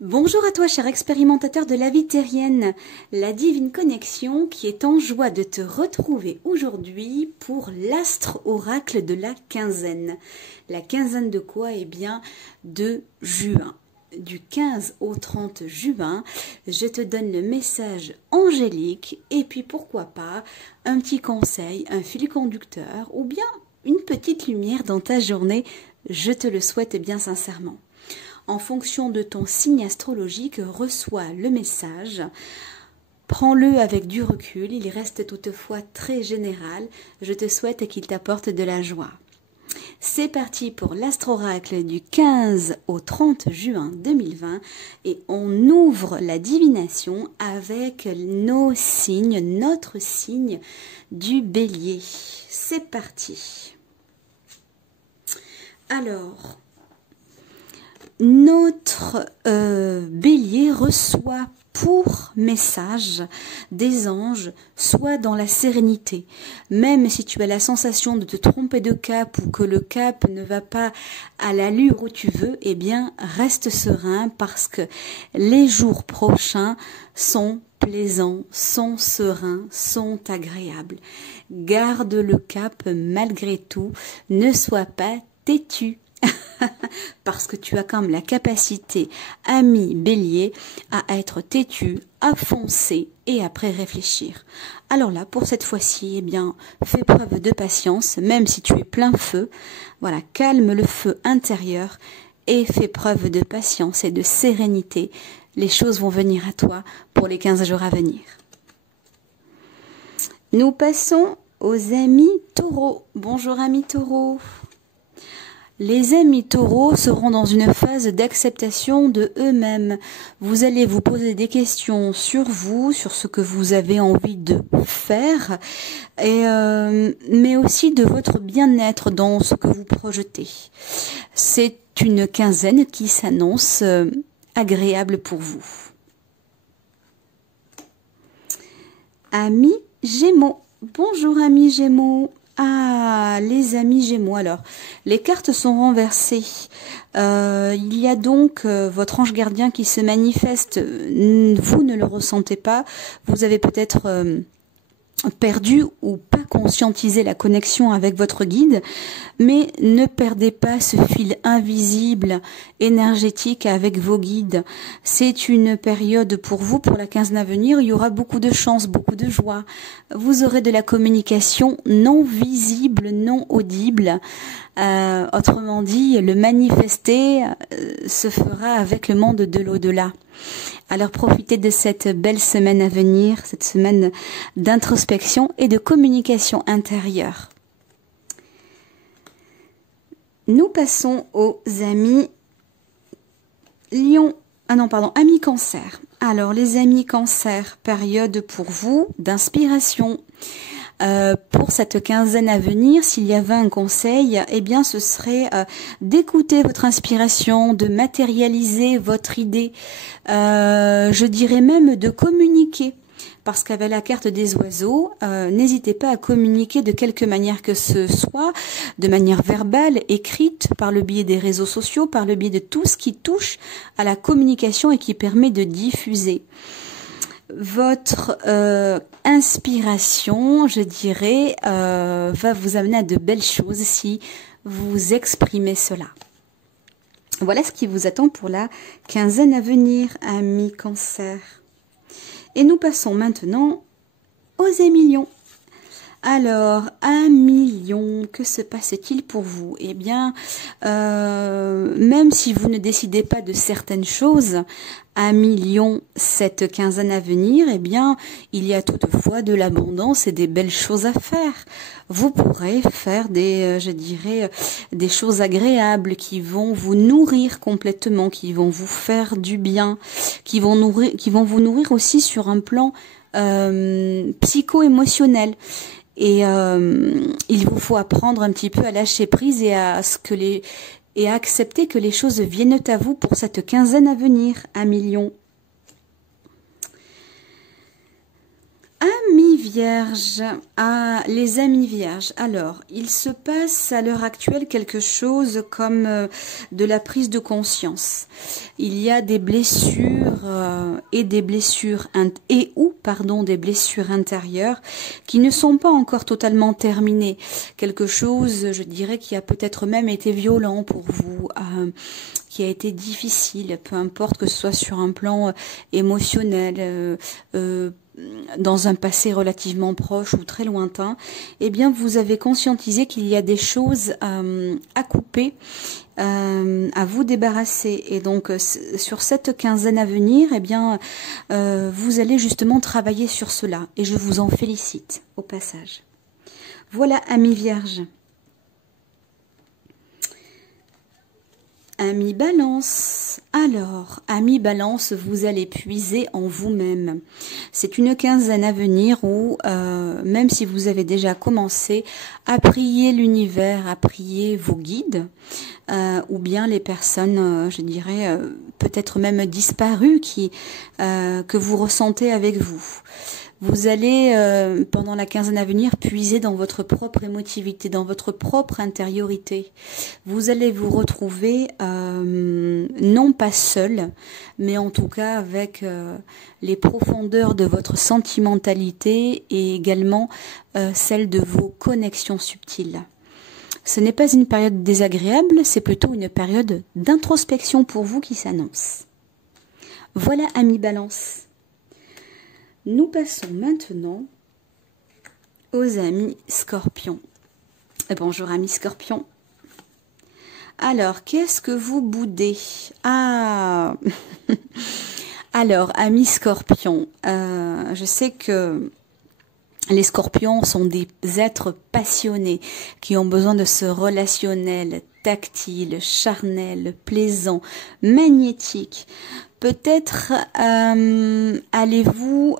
Bonjour à toi, cher expérimentateur de la vie terrienne, la divine connexion qui est en joie de te retrouver aujourd'hui pour l'astre-oracle de la quinzaine. La quinzaine de quoi? Eh bien, de juin. Du 15 au 30 juin, je te donne le message angélique et puis pourquoi pas un petit conseil, un fil conducteur ou bien une petite lumière dans ta journée, je te le souhaite bien sincèrement. En fonction de ton signe astrologique, reçois le message. Prends-le avec du recul, il reste toutefois très général. Je te souhaite qu'il t'apporte de la joie. C'est parti pour l'astro-oracle du 15 au 30 juin 2020 et on ouvre la divination avec nos signes, notre signe du bélier. C'est parti. Alors, notre bélier reçoit pour message des anges, soit dans la sérénité, même si tu as la sensation de te tromper de cap ou que le cap ne va pas à l'allure où tu veux, eh bien reste serein parce que les jours prochains sont plaisants, sont sereins, sont agréables. Garde le cap malgré tout, ne sois pas têtu. Parce que tu as quand même la capacité, ami bélier, à être têtu, à foncer et après réfléchir. Alors là, pour cette fois-ci, eh bien, fais preuve de patience, même si tu es plein feu. Voilà, calme le feu intérieur et fais preuve de patience et de sérénité. Les choses vont venir à toi pour les 15 jours à venir. Nous passons aux amis taureaux. Bonjour amis taureaux. Les amis taureaux seront dans une phase d'acceptation de eux-mêmes. Vous allez vous poser des questions sur vous, sur ce que vous avez envie de faire, mais aussi de votre bien-être dans ce que vous projetez. C'est une quinzaine qui s'annonce agréable pour vous. Amis Gémeaux. Bonjour amis Gémeaux. Ah, les amis Gémeaux. Alors, les cartes sont renversées. Il y a donc votre ange gardien qui se manifeste. Vous ne le ressentez pas. Vous avez peut-être perdu ou pas conscientisé la connexion avec votre guide, mais ne perdez pas ce fil invisible, énergétique avec vos guides. C'est une période pour vous, pour la quinzaine à venir, il y aura beaucoup de chance, beaucoup de joie. Vous aurez de la communication non visible, non audible. Autrement dit, le manifester se fera avec le monde de l'au-delà. Alors profitez de cette belle semaine à venir, cette semaine d'introspection et de communication intérieure. Nous passons aux amis Lion. Amis Cancer. Alors les amis Cancer, période pour vous d'inspiration. Pour cette quinzaine à venir, s'il y avait un conseil, eh bien ce serait d'écouter votre inspiration, de matérialiser votre idée, je dirais même de communiquer. Parce qu'avec la carte des oiseaux, n'hésitez pas à communiquer de quelque manière que ce soit, de manière verbale, écrite, par le biais des réseaux sociaux, par le biais de tout ce qui touche à la communication et qui permet de diffuser. Votre inspiration, je dirais, va vous amener à de belles choses si vous exprimez cela. Voilà ce qui vous attend pour la quinzaine à venir, amis Cancer. Et nous passons maintenant aux amis Lions. Alors, amis Lions, que se passe-t-il pour vous? Eh bien, même si vous ne décidez pas de certaines choses, amis Lions, cette quinzaine à venir, eh bien, il y a toutefois de l'abondance et des belles choses à faire. Vous pourrez faire des, je dirais, des choses agréables qui vont vous nourrir complètement, qui vont vous faire du bien, qui vont vous nourrir aussi sur un plan psycho-émotionnel. Et il vous faut apprendre un petit peu à lâcher prise et à accepter que les choses viennent à vous pour cette quinzaine à venir, amis Lions. Amis vierges, les amis vierges. Alors, il se passe à l'heure actuelle quelque chose comme de la prise de conscience. Il y a des blessures des blessures des blessures intérieures qui ne sont pas encore totalement terminées. Quelque chose, je dirais, qui a peut-être même été violent pour vous, qui a été difficile, peu importe que ce soit sur un plan émotionnel, dans un passé relativement proche ou très lointain, eh bien vous avez conscientisé qu'il y a des choses à couper, à vous débarrasser. Et donc sur cette quinzaine à venir, eh bien vous allez justement travailler sur cela. Et je vous en félicite au passage. Voilà, amis vierges. Amis Balance. Alors, amis Balance, vous allez puiser en vous-même. C'est une quinzaine à venir où, même si vous avez déjà commencé à prier l'univers, à prier vos guides, ou bien les personnes, je dirais, peut-être même disparues que vous ressentez avec vous. Vous allez, pendant la quinzaine à venir, puiser dans votre propre émotivité, dans votre propre intériorité. Vous allez vous retrouver, non pas seul, mais en tout cas avec les profondeurs de votre sentimentalité et également celle de vos connexions subtiles. Ce n'est pas une période désagréable, c'est plutôt une période d'introspection pour vous qui s'annonce. Voilà, amis Balance. Nous passons maintenant aux amis Scorpions. Bonjour amis Scorpions. Alors, qu'est-ce que vous boudez? Alors, amis Scorpions, je sais que les Scorpions sont des êtres passionnés qui ont besoin de ce relationnel, tactile, charnel, plaisant, magnétique. Peut-être allez-vous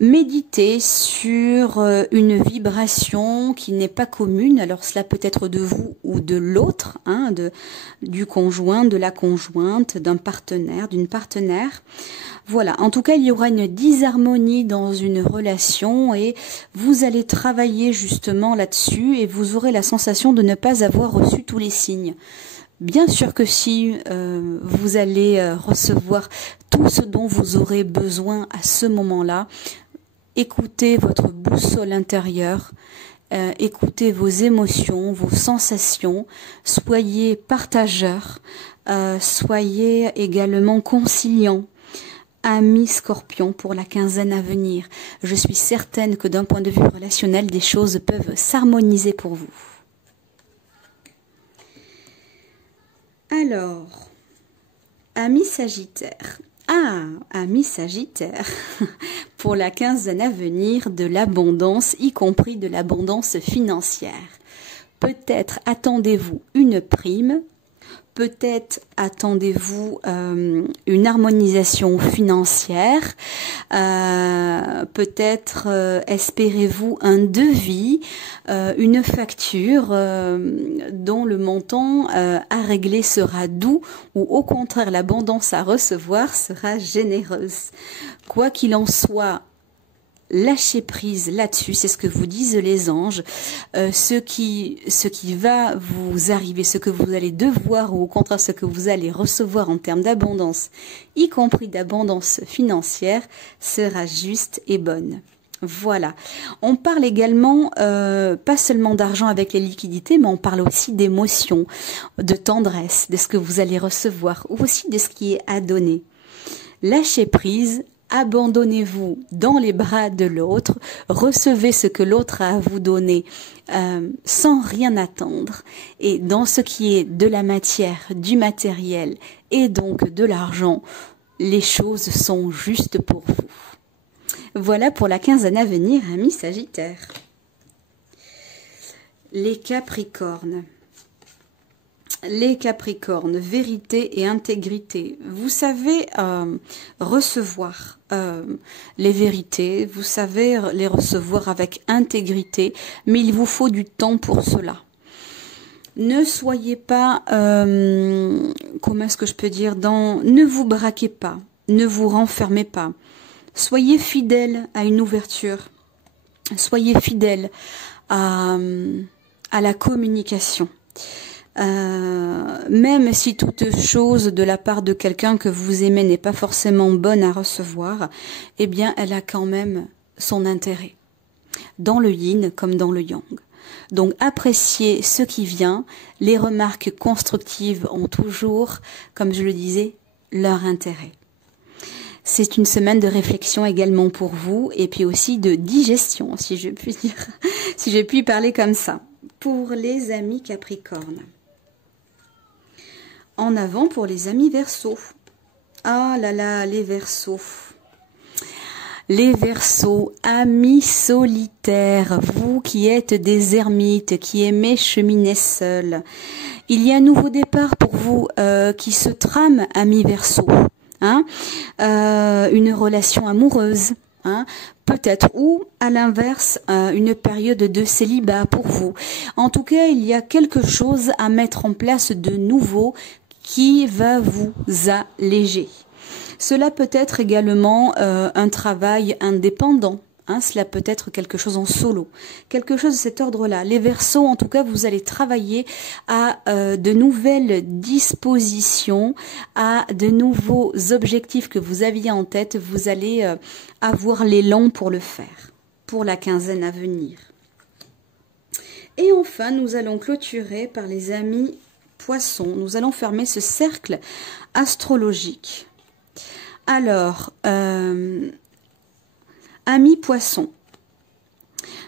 méditer sur une vibration qui n'est pas commune. Alors cela peut être de vous ou de l'autre, hein, du conjoint, de la conjointe, d'un partenaire, d'une partenaire. Voilà, en tout cas, il y aura une disharmonie dans une relation et vous allez travailler justement là-dessus et vous aurez la sensation de ne pas avoir reçu tous les signes. Bien sûr que si vous allez recevoir tout ce dont vous aurez besoin à ce moment-là, écoutez votre boussole intérieure, écoutez vos émotions, vos sensations, soyez partageurs, soyez également conciliants. Amis Scorpions pour la quinzaine à venir. Je suis certaine que d'un point de vue relationnel, des choses peuvent s'harmoniser pour vous. Alors, amis Sagittaire. Amis Sagittaire, pour la quinzaine à venir, de l'abondance, y compris de l'abondance financière. Peut-être attendez-vous une prime, peut-être attendez-vous une harmonisation financière, peut-être espérez-vous un devis, une facture dont le montant à régler sera doux ou au contraire l'abondance à recevoir sera généreuse. Quoi qu'il en soit, lâchez prise là-dessus, c'est ce que vous disent les anges. Ce qui va vous arriver, ce que vous allez devoir ou au contraire ce que vous allez recevoir en termes d'abondance, y compris d'abondance financière, sera juste et bonne. Voilà. On parle également pas seulement d'argent avec les liquidités, mais on parle aussi d'émotions, de tendresse, de ce que vous allez recevoir ou aussi de ce qui est à donner. Lâchez prise. Abandonnez-vous dans les bras de l'autre, recevez ce que l'autre a à vous donner sans rien attendre. Et dans ce qui est de la matière, du matériel et donc de l'argent, les choses sont justes pour vous. Voilà pour la quinzaine à venir, amis Sagittaires. Les Capricornes. Les Capricornes, vérité et intégrité. Vous savez recevoir les vérités, vous savez les recevoir avec intégrité, mais il vous faut du temps pour cela. Ne soyez pas, comment est-ce que je peux dire, ne vous braquez pas, ne vous renfermez pas. Soyez fidèle à une ouverture. Soyez fidèle à la communication. Même si toute chose de la part de quelqu'un que vous aimez n'est pas forcément bonne à recevoir, eh bien, elle a quand même son intérêt. Dans le yin comme dans le yang. Donc appréciez ce qui vient, les remarques constructives ont toujours, comme je le disais, leur intérêt. C'est une semaine de réflexion également pour vous et puis aussi de digestion, si je puis dire, si je puis parler comme ça, pour les amis Capricorne. En avant pour les amis Verseaux. Ah là là, les Verseaux. Les Verseaux, amis solitaires, vous qui êtes des ermites, qui aimez cheminer seuls. Il y a un nouveau départ pour vous qui se trame, amis Verseaux. Hein, une relation amoureuse, hein, peut-être, ou à l'inverse, une période de célibat pour vous. En tout cas, il y a quelque chose à mettre en place de nouveau qui va vous alléger. Cela peut être également un travail indépendant. Hein, cela peut être quelque chose en solo, quelque chose de cet ordre-là. Les Verseaux, en tout cas, vous allez travailler à de nouvelles dispositions, à de nouveaux objectifs que vous aviez en tête. Vous allez avoir l'élan pour le faire, pour la quinzaine à venir. Et enfin, nous allons clôturer par les amis Poissons. Nous allons fermer ce cercle astrologique. Alors, amis Poissons,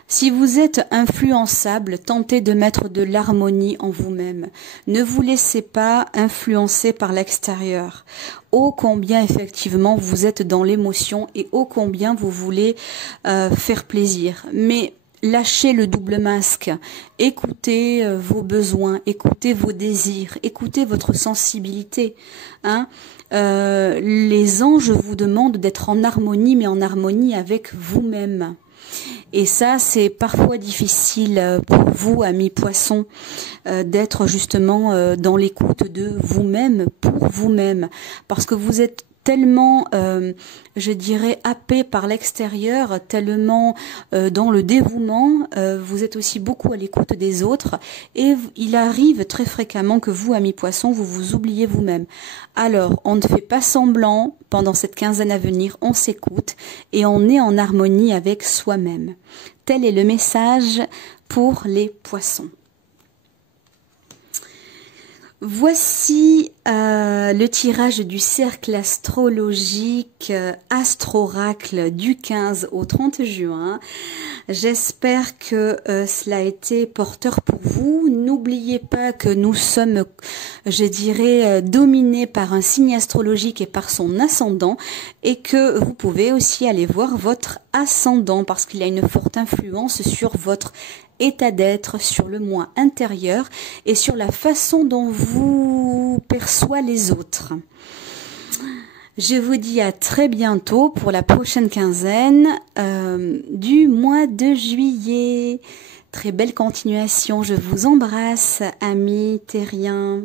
si vous êtes influençable, tentez de mettre de l'harmonie en vous-même. Ne vous laissez pas influencer par l'extérieur. Ô combien effectivement vous êtes dans l'émotion et ô combien vous voulez faire plaisir. Mais lâchez le double masque, écoutez vos besoins, écoutez vos désirs, écoutez votre sensibilité. Hein. Les anges vous demandent d'être en harmonie, mais en harmonie avec vous-même. Et ça, c'est parfois difficile pour vous, amis Poissons, d'être justement dans l'écoute de vous-même, pour vous-même, parce que vous êtes tellement, je dirais, happé par l'extérieur, tellement dans le dévouement, vous êtes aussi beaucoup à l'écoute des autres, et il arrive très fréquemment que vous, amis Poissons, vous vous oubliez vous-même. Alors, on ne fait pas semblant, pendant cette quinzaine à venir, on s'écoute, et on est en harmonie avec soi-même. Tel est le message pour les Poissons. Voici le tirage du cercle astrologique Astro-Oracle du 15 au 30 juin. J'espère que cela a été porteur pour vous. N'oubliez pas que nous sommes, je dirais, dominés par un signe astrologique et par son ascendant, et que vous pouvez aussi aller voir votre ascendant parce qu'il a une forte influence sur votre état d'être, sur le moi intérieur et sur la façon dont vous perçoit les autres. Je vous dis à très bientôt pour la prochaine quinzaine du mois de juillet. Très belle continuation, je vous embrasse, amis terriens.